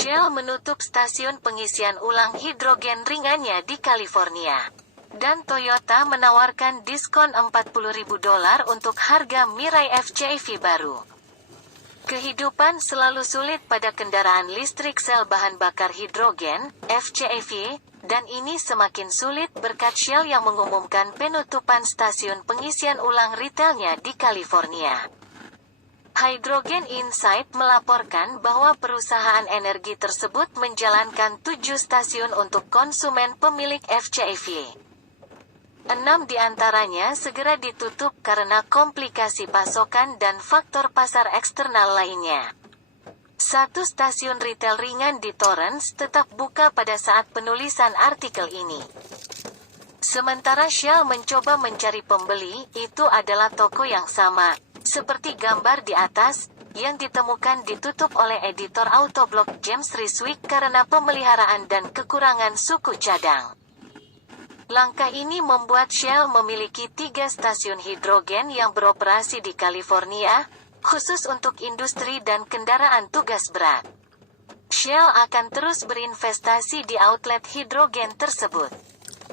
Shell menutup stasiun pengisian ulang hidrogen ringannya di California. Dan Toyota menawarkan diskon $40.000 untuk harga Mirai FCEV baru. Kehidupan selalu sulit pada kendaraan listrik sel bahan bakar hidrogen, FCEV, dan ini semakin sulit berkat Shell yang mengumumkan penutupan stasiun pengisian ulang retailnya di California. Hydrogen Insight melaporkan bahwa perusahaan energi tersebut menjalankan 7 stasiun untuk konsumen pemilik FCEV. 6 diantaranya segera ditutup karena komplikasi pasokan dan faktor pasar eksternal lainnya. 1 stasiun retail ringan di Torrance tetap buka pada saat penulisan artikel ini. Sementara Shell mencoba mencari pembeli, itu adalah toko yang sama, seperti gambar di atas, yang ditemukan ditutup oleh editor Autoblog James Risswicke karena pemeliharaan dan kekurangan suku cadang. Langkah ini membuat Shell memiliki 3 stasiun hidrogen yang beroperasi di California, khusus untuk industri dan kendaraan tugas berat. Shell akan terus berinvestasi di outlet hidrogen tersebut.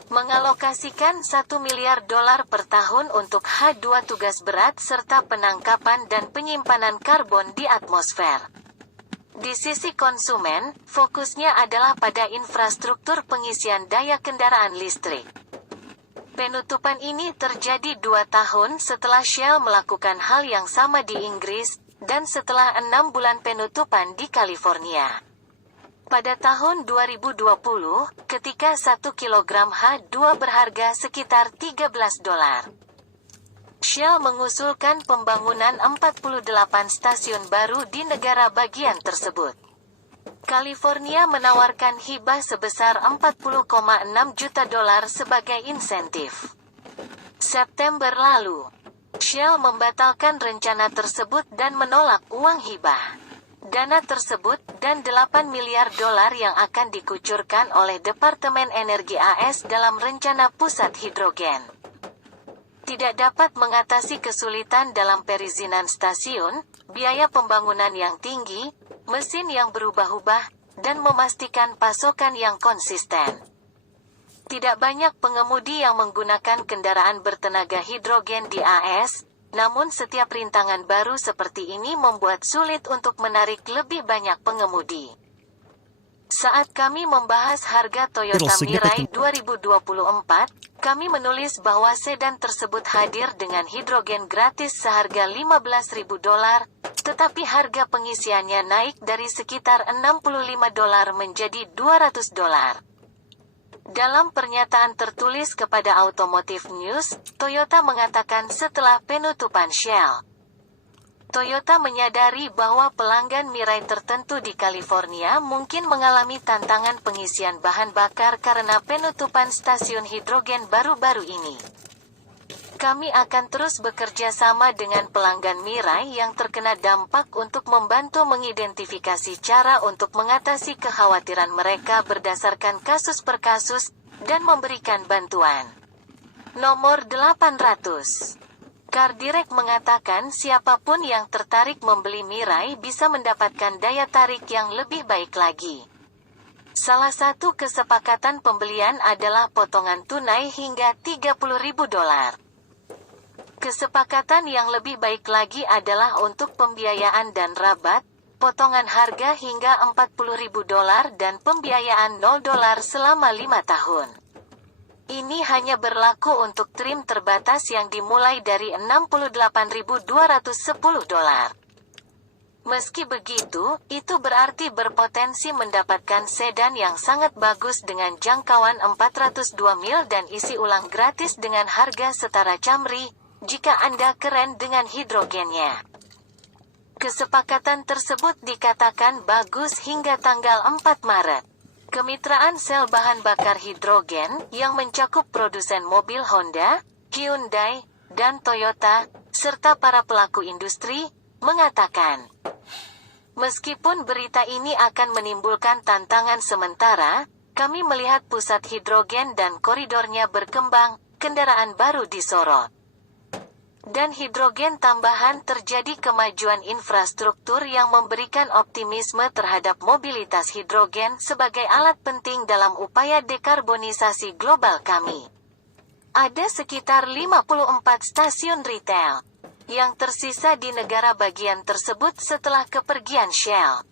Mengalokasikan $1 miliar per tahun untuk H2 tugas berat serta penangkapan dan penyimpanan karbon di atmosfer. Di sisi konsumen, fokusnya adalah pada infrastruktur pengisian daya kendaraan listrik. Penutupan ini terjadi 2 tahun setelah Shell melakukan hal yang sama di Inggris, dan setelah 6 bulan penutupan di California. Pada tahun 2020, ketika 1 kg H2 berharga sekitar $13. Shell mengusulkan pembangunan 48 stasiun baru di negara bagian tersebut. California menawarkan hibah sebesar $40,6 juta sebagai insentif. September lalu, Shell membatalkan rencana tersebut dan menolak uang hibah. Dana tersebut, dan $8 miliar yang akan dikucurkan oleh Departemen Energi AS dalam rencana pusat hidrogen, tidak dapat mengatasi kesulitan dalam perizinan stasiun, biaya pembangunan yang tinggi, mesin yang berubah-ubah, dan memastikan pasokan yang konsisten. Tidak banyak pengemudi yang menggunakan kendaraan bertenaga hidrogen di AS, namun setiap rintangan baru seperti ini membuat sulit untuk menarik lebih banyak pengemudi. Saat kami membahas harga Toyota Mirai 2024, kami menulis bahwa sedan tersebut hadir dengan hidrogen gratis seharga $15.000, tetapi harga pengisiannya naik dari sekitar $65 menjadi $200. Dalam pernyataan tertulis kepada Automotive News, Toyota mengatakan setelah penutupan Shell, Toyota menyadari bahwa pelanggan Mirai tertentu di California mungkin mengalami tantangan pengisian bahan bakar karena penutupan stasiun hidrogen baru-baru ini. Kami akan terus bekerja sama dengan pelanggan Mirai yang terkena dampak untuk membantu mengidentifikasi cara untuk mengatasi kekhawatiran mereka berdasarkan kasus per kasus, dan memberikan bantuan. Nomor 800. CarDirect mengatakan siapapun yang tertarik membeli Mirai bisa mendapatkan daya tarik yang lebih baik lagi. Salah satu kesepakatan pembelian adalah potongan tunai hingga $30.000. Kesepakatan yang lebih baik lagi adalah untuk pembiayaan dan rabat, potongan harga hingga $40.000 dan pembiayaan $0 selama 5 tahun. Ini hanya berlaku untuk trim terbatas yang dimulai dari $68.210. Meski begitu, itu berarti berpotensi mendapatkan sedan yang sangat bagus dengan jangkauan 402 mil dan isi ulang gratis dengan harga setara Camry, jika Anda keren dengan hidrogennya. Kesepakatan tersebut dikatakan bagus hingga tanggal 4 Maret. Kemitraan sel bahan bakar hidrogen, yang mencakup produsen mobil Honda, Hyundai, dan Toyota, serta para pelaku industri, mengatakan, meskipun berita ini akan menimbulkan tantangan sementara, kami melihat pusat hidrogen dan koridornya berkembang, kendaraan baru disorot. dan hidrogen tambahan terjadi kemajuan infrastruktur yang memberikan optimisme terhadap mobilitas hidrogen sebagai alat penting dalam upaya dekarbonisasi global kami. Ada sekitar 54 stasiun retail yang tersisa di negara bagian tersebut setelah kepergian Shell.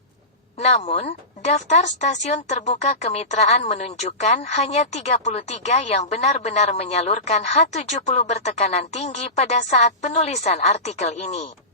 Namun, daftar stasiun terbuka kemitraan menunjukkan hanya 33 yang benar-benar menyalurkan H70 bertekanan tinggi pada saat penulisan artikel ini.